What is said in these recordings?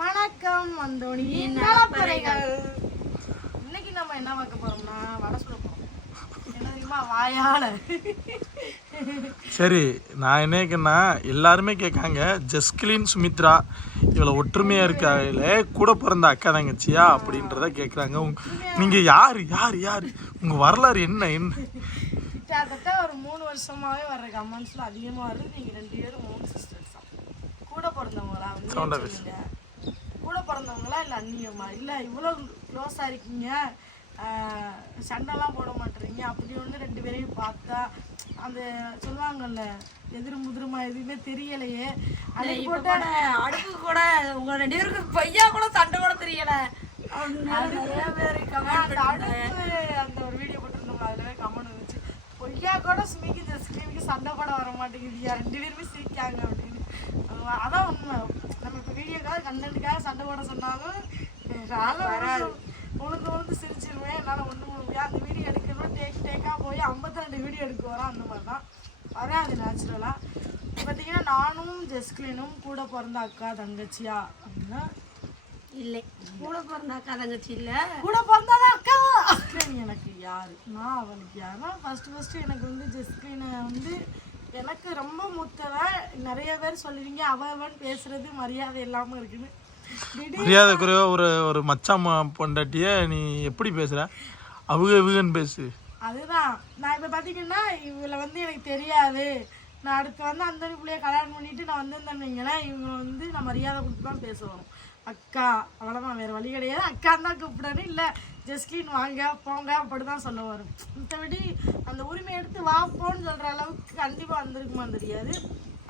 வணக்கம் வந்தோனி நலப்பறைகள். இன்னைக்கு நம்ம என்ன பார்க்க போறோம்னா வடை சுட போறோம். என்ன தெரியுமா, வாயால. சரி, நான் என்ன கேட்கறேன்னா, எல்லாருமே கேட்காங்க ஜஸ்கிலின் சுமித்ரா இவ்வளோ ஒற்றுமையாக இருக்காங்களே, கூட பிறந்த அக்கா தங்கச்சியா அப்படின்றத கேட்குறாங்க. நீங்கள் யார் யார் யார் உங்கள் வரலாறு என்ன என்ன? கிட்டத்தட்ட ஒரு 3 வருஷமாவே வர்ற கமெண்ட்ஸ்ல அதிகமாக வருது. நீங்கள் 2 பேரும் 3 சிஸ்டர்ஸ் தான். கூட பிறந்தவங்களா? கூட பிறந்தவங்களா இல்லை அந்நியமா? இல்லை இவ்வளோ க்ளோஸாக இருக்கீங்க, சண்டைலாம் போட மாட்டேறீங்க அப்படி ஒன்று 2 பேரையும் பார்த்தா அந்த சொல்லுவாங்கல்ல, எதிர் முதிருமா எதுவுமே தெரியலையே. அதை போட்ட அடுப்பு கூட உங்க 2 பேருக்கு பையா கூட சண்டை போட தெரியல நிறைய பேர் அந்த ஒரு வீடியோ போட்டுருந்தோம்ல, அதுலவே கமெண்ட் வந்துச்சு, பொய்யா கூட சுமிக்கு ஜஸ்கினுக்கு சண்டை போட வர மாட்டேங்குது, 2 பேருமே சிரிக்காங்க அப்படின்னு. அதான் உண்மை. நம்ம இப்போ வீடியோக்காக கண்டென்ட்டுக்காக சண்டை போட சொன்னாலும் வராது. உழுந்து சிரிச்சிருவேன். என்னால் ஒன்று முடியாது. அந்த வீடியோ எடுக்கணும் டேக்காக போய் 52 வீடியோ எடுக்க வரோம். அந்த மாதிரி தான் வராது நேச்சுரலாக. பார்த்தீங்கன்னா நானும் ஜஸ்கிலினும் கூட பிறந்த அக்கா தங்கச்சியா அப்படின்னா இல்லை, கூட பிறந்த அக்கா தங்கச்சி இல்லை, கூட பிறந்தாதான் அக்காவா? ஜஸ்கிலின் எனக்கு யார், நான் அவளுக்கு யாருன்னா ஃபஸ்ட்டு எனக்கு வந்து ஜஸ்கிலினை வந்து எனக்கு ரொம்ப மூத்தவன். நிறைய பேர் சொல்லுவீங்க அவன் பேசுறது மரியாதை இல்லாமல் இருக்குன்னு. மரியாதை குறைவா ஒரு மச்சாமா பொண்டாட்டிய நீ எப்படி பேசுற? இவங்கன்னு பேசு. அதுதான் நான் இப்போ பார்த்தீங்கன்னா இவளை வந்து எனக்கு தெரியாது, நான் அடுத்து வந்து அந்த பிள்ளைய கல்யாணம் பண்ணிட்டு நான் வந்திருந்தேன்னு இவங்க வந்து நான் மரியாதை கொடுத்து தான் பேசுவோம். அக்கா அவ்வளோதான், வேறு வழி கிடையாது. அக்கான்னு தான் கூப்பிடணும், இல்லை ஜஸ்கின் வாங்க போங்க அப்படி தான் சொல்ல வரும். மற்றபடி அந்த உரிமை எடுத்து வா போன்னு சொல்கிற அளவுக்கு கண்டிப்பாக வந்திருக்குமான்னு தெரியாது.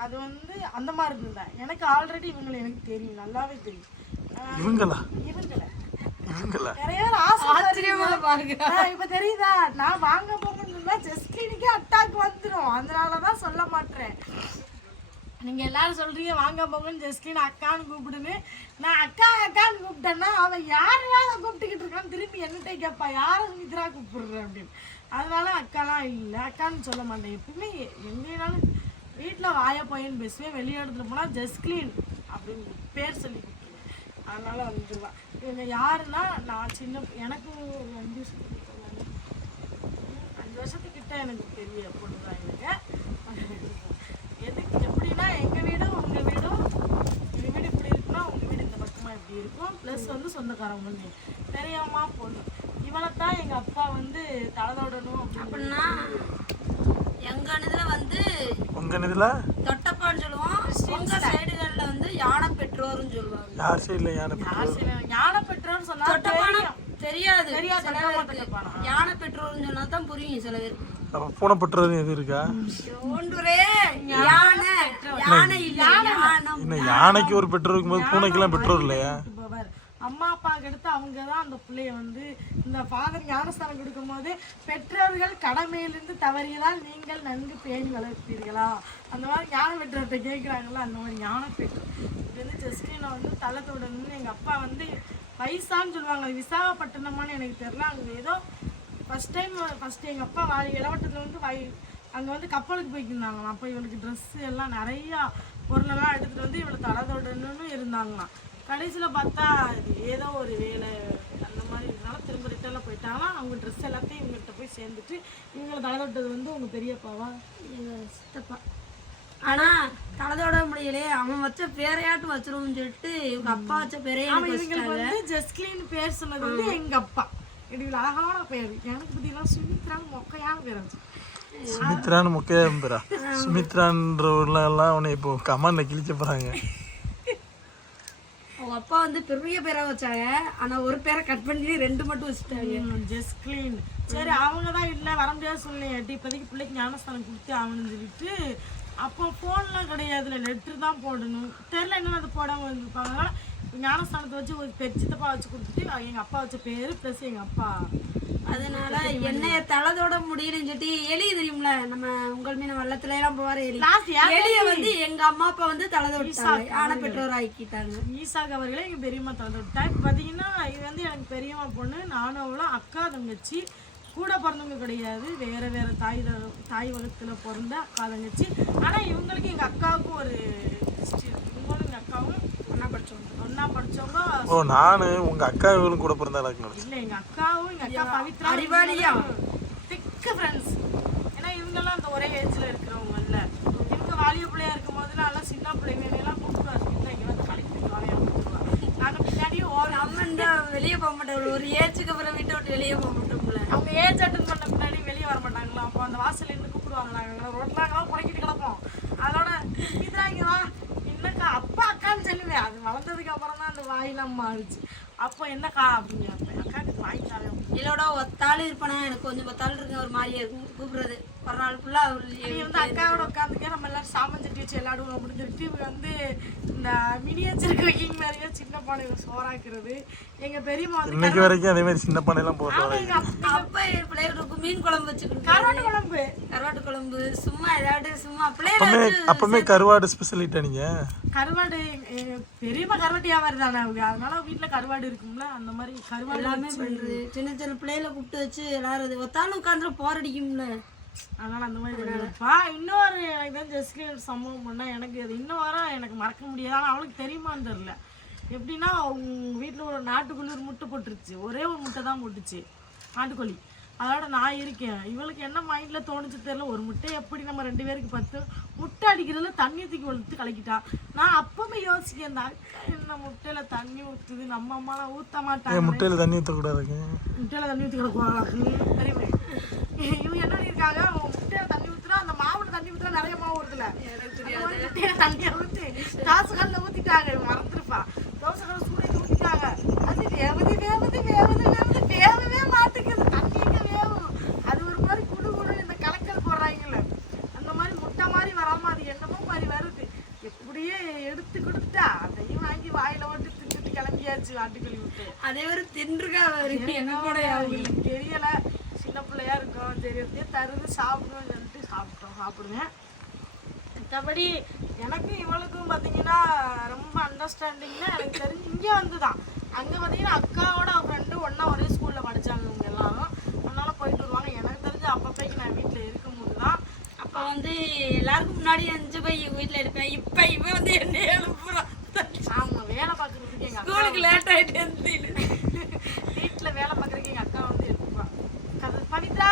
அது வந்து அந்த மாதிரி இருந்தேன். எனக்கு ஆல்ரெடி இவங்களை எனக்கு தெரியும், நல்லாவே தெரியும். இவங்கள நிறைய பேர் ஆச்சரியமா பாருங்க. இப்போ தெரியுதா, நான் வாங்க போகணும்னா ஜஸ்கினுக்கே அட்டாக் வந்துடும். அதனால தான் சொல்ல மாட்டேன். நீங்கள் எல்லாரும் சொல்கிறீங்க வாங்க போங்கன்னு ஜஸ்கின் அக்கான்னு கூப்பிடுன்னு. நான் அக்கான்னு கூப்பிட்டேன்னா அவன் யாரையாவது கூப்பிட்டுக்கிட்டு இருக்கான்னு திரும்பி என்னட்டே கேட்பா, யாரை சுமித்ரா கூப்பிடுறேன் அப்படின்னு. அதனால அக்காலாம் இல்லை, அக்கான்னு சொல்ல மாட்டேன். எப்பவுமே எங்கேனாலும் வீட்டில் வாய பையன் பேசுவேன், வெளியே இடத்துல போனால் ஜஸ்கிலின் அப்படின்னு பேர் சொல்லி கூப்பிடுவேன். அதனால வந்துடுவான். இவங்க யாருன்னா நான் எனக்கு 5 வருஷத்துக்கிட்ட எனக்கு பெரிய பொண்ணு தான். எனக்கு எதுக்கு எப்படின்னா எங்கள் வீடும் உங்கள் வீடும், எங்கள் வீடு இப்படி இருக்குன்னா உங்கள் வீடு இந்த பக்கமாக இப்படி இருக்கும். ப்ளஸ் வந்து சொந்தக்காரங்க பெரியம்மா பொண்ணு. இவளைத்தான் எங்கள் அப்பா வந்து தலதோடணும் அப்படின்னா எங்கள் இதில் வந்து உங்கள் இதில் தொட்டப்பான்னு சொல்லுவோம். உங்கள் சைடுகளில் வந்து யானை பெற்றோர்னு சொல்லுவாங்க. யார் சைடில் யானை பெற்றோர்னு சொன்னா தெரியாது. யானை பெற்றோர்னு சொன்னா தான் புரியும் சில பேருக்கு. பூனை பெற்றோர் எது இருக்கா? யானைக்கு ஒரு பெற்றோர் இருக்கும்போது பூனைக்கெல்லாம் பெற்றோர் இல்லையா? அம்மா அப்பாவுக்கு எடுத்து அவங்க தான் அந்த பிள்ளைய வந்து இந்த ஃபாதர் ஞானஸ்தானம் கொடுக்கும் போது பெற்றோர்கள் கடமையிலிருந்து தவறியதால் நீங்கள் நன்கு பேணி வளர்ப்பீர்களா, அந்த மாதிரி ஞான பெற்றோர்கிட்ட கேட்குறாங்களா, அந்த மாதிரி ஞான பெற்றோர். இது வந்து ஜஸ்கினை வந்து தளத்தோடணும்னு எங்கள் அப்பா வந்து வயசான்னு சொல்லுவாங்க, விசாகப்பட்டினமான்னு எனக்கு தெரியல. அங்கே ஏதோ ஃபஸ்ட்டு எங்கள் அப்பா இளவட்டத்தில் வந்து அங்கே வந்து கப்பலுக்கு போய்க்கிருந்தாங்களாம். அப்போ இவளுக்கு ட்ரெஸ்ஸு எல்லாம் நிறையா பொருளெல்லாம் எடுத்துகிட்டு வந்து இவளை தளத்தோடணும்னு இருந்தாங்களாம். கடைசியில் பார்த்தா இது ஏதோ ஒரு வேலை அந்த மாதிரி இருந்தாலும் திரும்ப ரிட்டர்னில் போயிட்டாங்கன்னா அவங்க ட்ரெஸ் எல்லாத்தையும் இவங்ககிட்ட போய் சேர்ந்துட்டு இவங்களை தலைதொட்டது வந்து உங்கள் பெரியப்பாவா எங்கள் சித்தப்பா. ஆனால் தலைதோட முடியலையே, அவன் வச்ச பேரையாட்டும் வச்சிருவோம்னு சொல்லிட்டு இவங்க அப்பா வச்ச பேரையே இவங்களுக்கு வந்து ஜஸ்கிலின் பேர் சொன்னது வந்து எங்கள் அப்பா. இவ்வளோ அழகான பேர். எனக்கு பார்த்தீங்கன்னா சுமித்ரான்னு மொக்கையான பேர் வச்சு. சுமித்ரான்னு மொக்கையான பேரா? சுமித்ரான்றவர்களெல்லாம் அவனை இப்போ கமெண்ட்ல கிழிச்ச போகிறாங்க. அவங்க அப்பா வந்து பெரிய பேராக வச்சாங்க, ஆனால் ஒரு பேரை கட் பண்ணி 2 மட்டும் வச்சுட்டாங்க. ஜஸ்கிலின் சரி, அவங்க தான் இல்லை வர முடியாத சூழ்நிலையாட்டி இப்போதைக்கு பிள்ளைக்கு ஞானஸ்தானம் கொடுத்து ஆகணும்னு சொல்லிட்டு. அப்போ ஃபோன்லாம் கிடையாதுல, லெட்ரு தான் போடணும். தெரில என்னென்ன அது போடாமல் வந்துருப்பாங்க. அதனால் ஞானஸ்தானத்தை வச்சு ஒரு சித்தப்பா வச்சு கொடுத்துட்டு எங்கள் அப்பா வச்ச பேர் ப்ளஸ் எங்கள் அப்பா. அதனால என்னைய தளதோட முடியலன்னு சொல்லிட்டு எலி தெரியும்ல, நம்ம உங்கள் மீன் வள்ளத்துல எல்லாம் போவார எலிய வந்து எங்க அம்மா அப்பா வந்து தளதோட்டாங்க, ஆன பெற்றோர் ஆக்கிட்டாங்க. ஈசாக் அவர்களே எங்கள் பெரியம்மா தளதோட்டா. இப்போ பார்த்தீங்கன்னா இது வந்து எனக்கு பெரியம்மா பொண்ணு, நானும் அவளும் அக்கா தங்கச்சி. கூட பிறந்தவங்க கிடையாது, வேறு வேறு தாய் வகுத்தில் பிறந்த அக்கா தங்கச்சி. ஆனால் இவங்களுக்கு எங்கள் அக்காவுக்கும் ஒரு ஹிஸ்ட்ரி இருக்குது. இவங்களும் எங்கள் அக்காவும் ஒன்றா படித்தவங்க, ஒன்றா ஓ நானு உங்க அக்கா இவளும் கூட பிறந்தா எனக்கு இல்ல எங்க அக்காவும் எங்க அக்கா பவித்ரா அறிவாளியா திக்கு ஃப்ரெண்ட்ஸ். ஏன்னா இவங்கெல்லாம் அந்த ஒரே ஏஜ்ல இருக்கிறவங்க இல்ல. இவங்க வாலிய பிள்ளையா இருக்கும் போது நல்லா சின்ன பிள்ளைங்க எல்லாம் கூப்பிடுவாரு. இங்க வந்து கலெக்ட் வாங்க நாங்க பின்னாடியே நம்ம வெளியே போக மாட்டோம். ஒரு ஏஜுக்கு அப்புறம் வீட்டை விட்டு வெளியே போக மாட்டோம்ல. அவங்க ஏஜ் அட்டன் பண்ண பின்னாடி வெளியே வர மாட்டாங்களா? அப்போ அந்த வாசல்ல இருந்து கூப்பிடுவாங்க. நாங்க ரோட்ல அங்கெல்லாம் புறக்கிட்டு கிடப்போம். அதோட இதாங்க வா என்னக்கா அப்பா அக்கான்னு சொல்லுவேன். அது வளர்ந்ததுக்கு அப்புறம் தான் அந்த வாயிலாம் மாறிச்சு. அப்போ என்னக்கா அப்படின்னு கேட்பேன். அக்காவுக்கு வாங்கி தரேன். இதோட ஒத்தாள் இருப்பானா எனக்கு கொஞ்சம் ஒத்தாள் இருக்கு ஒரு மாதிரியா இருக்கும் கூப்பிடுறது. ஒரு நாள் ஃபுல்லா நீ வந்து அக்காவோட உட்காந்துக்க நம்ம எல்லாரும் சாமஞ்சட்டி வச்சு விளையாடுவோம் அப்படின்னு சொல்லிட்டு இவங்க வந்து இந்த மினியேச்சர் குக்கிங் மாதிரியே சின்ன பானையில சோறாக்குறது. எங்க பெரியம்மா வந்து இன்னைக்கு வரைக்கும் அதே மாதிரி சின்ன பானையெல்லாம் போடுறாங்க. அப்பா பிள்ளைகளுக்கு மீன் குழம்பு வச்சுக்கணும். கருவாட்டு குழம்பு சும்மா ஏதாவது சும்மா அப்பமே கருவாடு ஸ்பெஷலிட்டா நீங்க? கருவாடு பெரியம்மா கருவாட்டு வியாபாரி தானே அவங்க. அதனால வீட்டுல கருவாடு இருக்கும்ல அந்த மாதிரி கருவாடு எல்லாமே பண்றது. சின்ன சின்ன பிள்ளைகளை கூப்பிட்டு வச்சு எல்லாரும் ஒத்தாலும் உட்காந்துட்டு போர் அடிக்கும்ல. அதனால அந்த மாதிரி இருப்பா. இன்னொரு எனக்கு தான் ஜெஸ்கி சம்பவம் பண்ணா எனக்கு அது இன்னும் வர எனக்கு மறக்க முடியாது. ஆனால் அவளுக்கு தெரியுமான்னு தெரில. எப்படின்னா அவங்க வீட்டில் ஒரு நாட்டுக்கோழி ஒரு முட்டை போட்டுருச்சு. ஒரே ஒரு முட்டை தான் போட்டுச்சு நாட்டுக்கோழி. அதோட நான் இருக்கேன். இவளுக்கு என்ன மைண்டில் தோணுச்சு தெரியல. ஒரு முட்டை எப்படி நம்ம 2 பேருக்கு 10 முட்டை அடிக்கிறதுல தண்ணி தூக்கி வளர்த்து கலக்கிட்டா. நான் அப்பவுமே யோசிக்கேன் இந்த அக்கா என்ன முட்டையில தண்ணி ஊற்றுது, நம்ம அம்மாலாம் ஊற்ற மாட்டாங்க. முட்டையில தண்ணி ஊற்றக்கூடாதுங்க. முட்டையில தண்ணி ஊற்றி கிடக்குவாங்க. தெரியுமே இவங்க என்ன பண்ணியிருக்காங்க, முட்டையில தண்ணி ஊற்றுனா அந்த மாவுல தண்ணி ஊற்றுனா நிறைய மாவு வருதுல, முட்டையில தண்ணியை ஊற்றி தோசைக்கல்ல ஊற்றிட்டாங்க. மறந்துருப்பா. தோசைக்கல்ல சூடாக்கி ஊற்றிட்டாங்க. அது வேவுது வேவுது வேவுது வேவுது வேவவே மாட்டேங்குது. தண்ணி எங்க வேவும். அது ஒரு மாதிரி குடு குடு இந்த கலக்கல் போடுறாங்கல்ல அந்த மாதிரி முட்டை மாதிரி வராம அது என்னமோ மாதிரி வருது. எப்படியே எடுத்து கொடுத்துட்டா அதையும் வாங்கி வாயில ஓட்டு தின்னுட்டு கிளம்பியாச்சு நாட்டுக்கோழி விட்டு. அதே ஒரு தின்றுக்கா என்ன கூட தெரியல. சின்ன பிள்ளையா இருக்கும். சரி அப்படியே தருது சாப்பிடுவோம்னு சொல்லிட்டு சாப்பிடுவேன். மற்றபடி எனக்கும் இவளுக்கும் பார்த்தீங்கன்னா ரொம்ப அண்டர்ஸ்டாண்டிங்னா எனக்கு தெரிஞ்சு இங்கே வந்து தான். அங்கே பார்த்தீங்கன்னா அக்காவோட ஃப்ரெண்டு ஒன்றா ஒரே ஸ்கூலில் படித்தாங்க இவங்க எல்லாரும். அதனால போயிட்டு வருவாங்க. எனக்கு தெரிஞ்சு அப்பப்போக்கு நான் வீட்டில் இருக்கும்போது தான். அப்போ வந்து எல்லாருக்கும் முன்னாடி 5 போய் வீட்டில் எடுப்பேன். இப்போ இவன் வந்து என்ன எழுப்புறான். ஆமாம் வேலை பார்க்குறதுக்கு எங்கள் ஸ்கூலுக்கு லேட் ஆகிட்டு வீட்டில் வேலை பார்க்குறதுக்கு எங்கள் அக்கா வந்து எடுத்துப்பான். பவித்ரா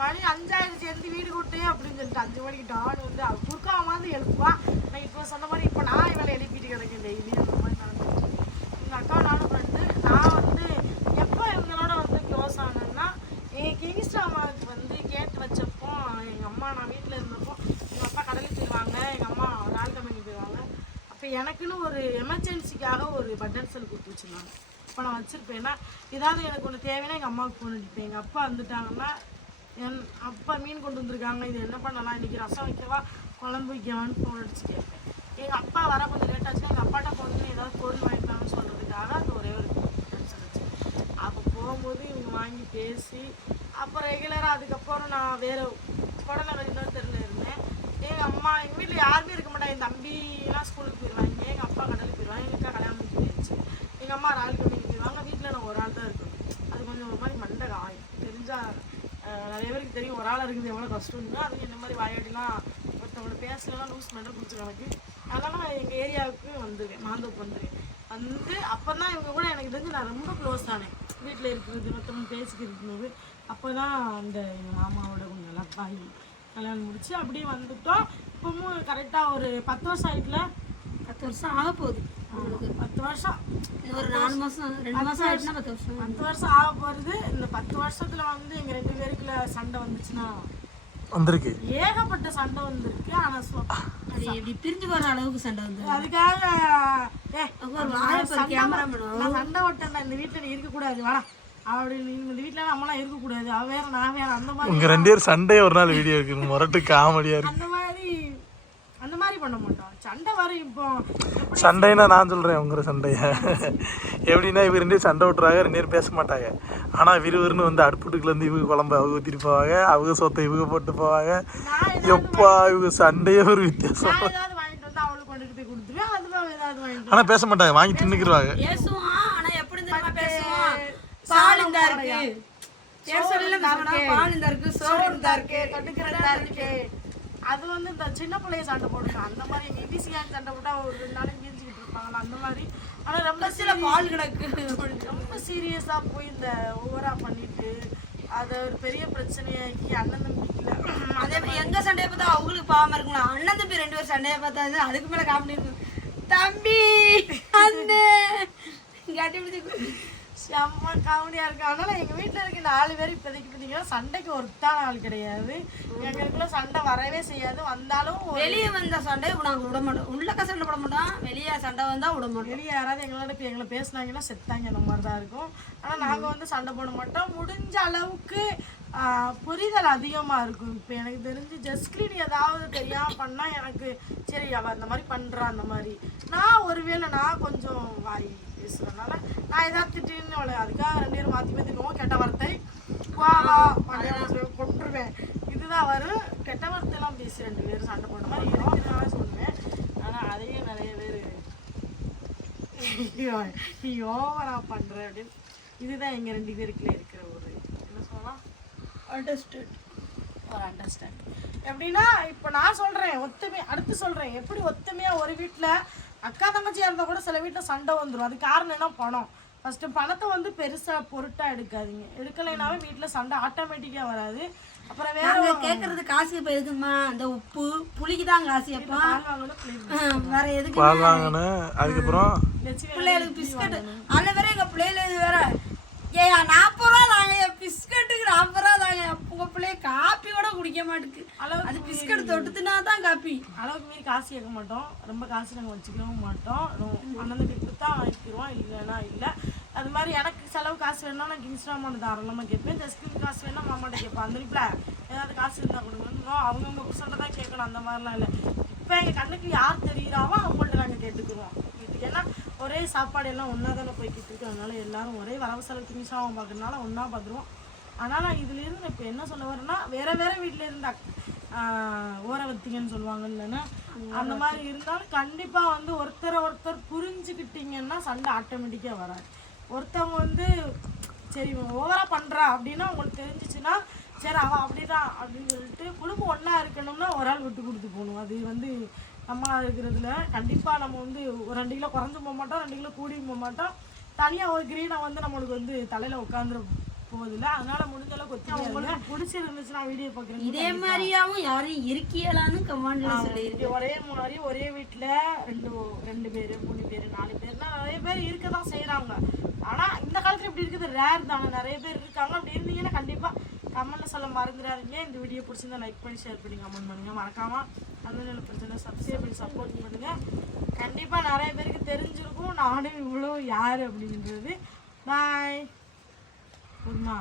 மணி 5 ஆயிடுச்சு எந்த வீடு கூட்டு அப்படின்னு சொல்லிட்டு 5 மணிக்கு டான் வந்து அவள் குறுக்காம வந்து எழுப்புவான். நான் இப்போ சொன்ன மாதிரி இப்போ நான் இவளை எழுப்பிட்டு கிடக்கேன் டெய்லி. அந்த மாதிரி நடந்துச்சு. எங்கள் அக்கா நானும் ஃப்ரெண்டு. நான் வந்து எப்போ இவங்களோட வந்து க்ளோஸ் ஆனேன்னா எங்கள் கிங்ஸ்டா அம்மாவுக்கு வந்து கேட்டு வச்சப்போ எங்கள் அம்மா நான் வீட்டில் இருந்தப்போ எங்கள் அப்பா கடலுக்கு போயிடுவாங்க, எங்கள் அம்மா ரால் கம்பெனி போயிடுவாங்க. அப்போ எனக்குன்னு ஒரு எமர்ஜென்சிக்காக ஒரு பட்டன் செல் கொடுத்து வச்சுருந்தாங்க. அப்போ நான் வச்சுருப்பேன்னா ஏதாவது எனக்கு ஒன்று தேவைன்னா எங்கள் அம்மாவுக்கு ஃபோன் அடிப்பேன். எங்கள் அப்பா வந்துட்டாங்கன்னா என் அப்பா மீன் கொண்டு வந்திருக்காங்க, இது என்ன பண்ணலாம், இன்றைக்கி ரசம் வைக்கவா குழம்பு வைக்கவான்னு ஃபோன் அடிச்சு கேட்பேன். எங்கள் அப்பா வர கொஞ்சம் லேட் ஆச்சுன்னா எங்கள் அப்பாட்ட ஃபோன் பண்ணி ஏதாவது பொருள் வாங்கிக்கலாம்னு சொல்கிறதுக்காக அது ஒரே ஒரு டென்ஷன் வச்சு அப்போ போகும்போது இவங்க வாங்கி பேசி அப்புறம் ரெகுலராக அதுக்கப்புறம் நான் வேறு குடலை இன்னொரு தெருவில் இருந்தேன். எங்கள் அம்மா எங்கள் வீட்டில் யாருமே இருக்க மாட்டாங்க. என் தம்பிலாம் ஸ்கூலுக்கு போயிடுவாங்க, எங்கள் அப்பா கடலுக்கு போயிடுவாங்க, எங்கள் அக்கா கல்யாணம் பண்ணி போயிடுச்சு. எங்கள் அம்மா ரால் கம்பெனிக்கு போயிடுவாங்க. வீட்டில் நான் ஒரு ஆள் தான் இருக்கணும். அது கொஞ்சம் ஒரு மாதிரி மண்டை காயும். தெரிஞ்சால் நிறைய பேருக்கு தெரியும் ஒரு ஆள் இருக்குது எவ்வளோ கஷ்டம்னா. அது இந்த மாதிரி வாயாடிலாம் ஒருத்தவங்களோட பேசலாம் லூஸ் மெண்டல் பிடிச்சி எனக்கு. அதனால் நான் எங்கள் ஏரியாவுக்கு வந்துடுவேன், மாந்தோப்பு வந்துடுவேன். வந்து அப்போ தான் இவங்க கூட எனக்கு தெரிஞ்சு நான் ரொம்ப க்ளோஸ் ஆனேன். வீட்டில் இருக்கிறது மற்றவங்க பேசிக்கிட்டு இருக்கும்போது அப்போ தான் அந்த எங்கள் மாமாவோட கொஞ்சம் நல்லா பாய் கல்யாணம் முடிச்சு அப்படியே வந்துட்டோம். இப்போவும் கரெக்டாக ஒரு 10 வருஷம் ஆகிட்டுல. 10 வருஷம் ஆக போகுது. 10 வருஷம் ஒரு 4 மாதம் 2 மாதம் ஆகிடுச்சுன்னா 10 வருஷம். 10 வருஷம் ஆக போகிறது. இந்த 10 வருஷத்துல வந்து எங்கள் 2 பேருக்குள்ள சண்டை வந்துச்சுன்னா வந்திருக்கு, ஏகப்பட்ட சண்டை வந்திருக்கு. ஆனால் அது எப்படி பிரிஞ்சு போகிற அளவுக்கு சண்டை வந்து அதுக்காக கேமரா சண்டை ஓட்டேன்டா இந்த வீட்டில் நீ இருக்கக்கூடாது வாடா அப்படின்னு. இந்த வீட்டில் நம்மளாம் இருக்கக்கூடாது, அவ வேற நான் வேற அந்த மாதிரி. உங்க 2 பேரும் சண்டையே ஒரு நாள் வீடியோ இருக்கு, முரட்டு காமெடியா இருக்கு. அந்த மாதிரி பண்ண மாட்டோம். சண்டை வரும். இப்போ சண்டைன்னா நான் சொல்றேன் உங்க சண்டைய எப்படின்னா இவங்க 2 பேரும் சண்டை விட்டுறாங்க, 2 பேரும் பேச மாட்டாங்க. ஆனா விறுவிறுன்னு வந்து அடுப்புட்டுக்குள்ள இருந்து இவங்க குழம்பு அவங்க ஊத்திட்டு போவாங்க, அவங்க சொத்தை இவங்க போட்டு போவாங்க. எப்பா இவங்க சண்டையே ஒரு வித்தியாசம். வாங்கிட்டு வந்து அவளுக்கு கொண்டுட்டு போய் கொடுத்துருவேன். அதுதான் ஏதாவது வாங்கிட்டு ஆனா பேச மாட்டாங்க, வாங்கி தின்னுக்குருவாங்க. பேசுவான். ஆனா எப்படி தெரியுமா பேசுவான், பால் இந்த இருக்கு பால் இந்த இருக்கு, சோறு இந்த இருக்கு, தொட்டுக்கிறதா இருக்கு. அது வந்து இந்த சின்ன பிள்ளைய சண்டை போடுங்க அந்த மாதிரி எங்க இடிசியான் சண்டை போட்டா ஒரு 2 நாளைக்கு மீஞ்சிக்கிட்டு இருப்பாங்களா அந்த மாதிரி. ஆனா ரொம்ப சில பால் கிடக்கு ரொம்ப சீரியஸா போய் இந்த ஓவரா பண்ணிட்டு அதை ஒரு பெரிய பிரச்சனையாக்கி அண்ணன் தம்பிக்கல. அதே மாதிரி எங்க சண்டையை பார்த்தா அவங்களுக்கு பாவமா இருக்குங்களா, அண்ணன் தம்பி 2 பேரும் சண்டையை பார்த்தா அதுக்கு மேல காமெடி இருக்கும். தம்பி அண்ணன் கட்டி பிடிச்சி செம்ம காமெடியா இருக்கு. அதனால எங்க வீட்டுல இருக்க 4 பேர் இப்போதைக்கு பார்த்தீங்கன்னா சண்டைக்கு ஒருத்தான ஆள் கிடையாது. எங்களுக்குள்ள சண்டை வரவே செய்யாது. வந்தாலும் வெளியே வந்த சண்டை நாங்க விட மாட்டோம், உள்ளக்க சண்டை போட மாட்டோம், வெளியே சண்டை வந்தா விட மாட்டோம். வெளியே யாராவது எங்களை பேசினாங்கன்னா செத்தாங்க அந்த மாதிரி தான் இருக்கும். ஆனா நாங்க வந்து சண்டை போட மாட்டோம். முடிஞ்ச அளவுக்கு புரிதல் அதிகமா இருக்கும். இப்போ எனக்கு தெரிஞ்சு ஜஸ்கிரீன் ஏதாவது தெரியாம பண்ணா எனக்கு சரி அவ அந்த மாதிரி பண்றா அந்த மாதிரி. நான் ஒருவேளை நான் கொஞ்சம் வாய் பேசுறதுனால நான் ஏதாவது திட்டின்னு அதுக்காக 2 பேரும் மாற்றி கெட்ட வார்த்தை கொட்டுருவேன். இதுதான் வரும். கெட்ட வார்த்தையெல்லாம் பேசி 2 பேரும் சண்டை போடுற மாதிரி இருக்குன்னு சொல்லுவேன். ஆனா அதையே நிறைய பேர் நீ ஓவரா பண்ற அப்படின்னு. இதுதான் எங்க 2 பேருக்குள்ள இருக்கிற ஒரு என்ன சொல்லலாம் ஒரு அண்டர்ஸ்டாண்ட். எப்படின்னா இப்போ நான் சொல்றேன் ஒத்துமை, அடுத்து சொல்றேன் எப்படி ஒத்துமையா ஒரு வீட்டில் அக்கா தங்கச்சியா இருந்தா கூட சில வீட்டில் சண்டை வந்துடும். அது காரணம் என்ன? பணம். ஃபர்ஸ்ட் பணத்தை வந்து பெருசா பொருட்டா எடுக்காதீங்க. எடுக்கலைனாவே வீட்டில் சண்டை ஆட்டோமேட்டிக்கா வராது. அப்புறம் வேற கேட்கறது காசு இப்ப எதுக்குமா, அந்த உப்பு புளிக்கு தான் காசு. எப்போ வேற எதுக்கு பால் வாங்கணும். அதுக்கப்புறம் பிள்ளைகளுக்கு பிஸ்கட். அதில் வேற எங்க பிள்ளைகளுக்கு வேற 40 ரூபா தாங்க பிஸ்கட்டுக்கு 40 ரூபா தாங்க. உங்க பிள்ளைய காப்பி கூட குடிக்க மாட்டேங்குது. அது பிஸ்கட் தொட்டுனா தான் காப்பி. அளவுக்கு மீறி காசு கேட்க மாட்டோம். ரொம்ப காசு நாங்கள் வச்சுக்கவும் மாட்டோம். அண்ணனுக்கு கொடுத்தா வாங்கிக்கிறோம், இல்லைன்னா இல்லை. அது மாதிரி எனக்கு செலவு காசு வேணும்னா நான் கிங்ஸ்டா அமௌண்ட் தாராளமாக கேட்பேன். ஜஸ்ட் காசு வேணா மாமாட்ட கேட்பேன். அந்த வீட்டில் ஏதாவது காசு இருந்தால் கொடுக்கணும். அவங்கவுங்க புருஷன்ட்ட தான் கேட்கணும். அந்த மாதிரிலாம் இல்லை. இப்போ எங்கள் கண்ணுக்கு யார் தெரியுறாவோ அவங்கள்ட்ட நாங்கள் கேட்டுக்குறோம் வீட்டுக்கு. ஏன்னா ஒரே சாப்பாடு எல்லாம் ஒன்றா தானே போய்கிட்டு இருக்கு. அதனால எல்லாரும் ஒரே வரவு செலவு திங்ஸாகவும் பார்க்கறதுனால ஒன்றா பார்த்துருவோம். ஆனால் இதுலேருந்து இப்போ என்ன சொல்ல வரேன்னா வேற வேற வீட்டில் இருந்த ஓரவத்திங்கன்னு சொல்லுவாங்க இல்லைன்னா அந்த மாதிரி இருந்தாலும் கண்டிப்பாக வந்து ஒருத்தர் புரிஞ்சுக்கிட்டீங்கன்னா சண்டை ஆட்டோமேட்டிக்காக வராது. ஒருத்தவங்க வந்து சரி ஓவரா பண்ணுறா அப்படின்னா உங்களுக்கு தெரிஞ்சிச்சுன்னா சரி அவள் அப்படிதான் அப்படின்னு சொல்லிட்டு குடும்பம் ஒன்றா இருக்கணும்னா ஒரு ஆள் விட்டு கொடுத்து போகணும். அது வந்து நம்ம இருக்கிறதுல கண்டிப்பாக நம்ம வந்து ஒரு 2 கிலோ குறைஞ்சும் போக மாட்டோம், 2 கிலோ கூடியும் போக மாட்டோம். தனியாக ஒரு கிரீனை வந்து நம்மளுக்கு வந்து தலையில் உட்காந்துரு போகுதில்ல. அதனால முடிஞ்ச அளவுக்கு உங்களுக்கு பிடிச்சிருந்துச்சுன்னா வீடியோ பார்க்குறேன். இதே மாதிரியாவும் யாரும் இருக்கியலான்னு கமெண்ட்ல சொல்லியிருக்கு. ஒரே மாதிரி ஒரே வீட்டில் 2 பேர் 3 பேர் 4 பேர்னா நிறைய பேர் இருக்க தான் செய்கிறாங்க. ஆனால் இந்த காலத்தில் இப்படி இருக்குது ரேர் தானே. நிறைய பேர் இருக்காங்க. அப்படி இருந்தீங்கன்னா கண்டிப்பாக கமெண்ட்டில் சொல்ல மறந்துடாதீங்க. இந்த வீடியோ பிடிச்சிருந்தா லைக் பண்ணி ஷேர் பண்ணி கமெண்ட் பண்ணுங்கள். மறக்காமல் அந்த பிரச்சனை சப்ஸ்கிரைப் பண்ணி சப்போர்ட் பண்ணுங்கள். கண்டிப்பாக நிறைய பேருக்கு தெரிஞ்சிருக்கும் நானும் இவ்வளோ யார் அப்படின்றது. பாய். குட்மா.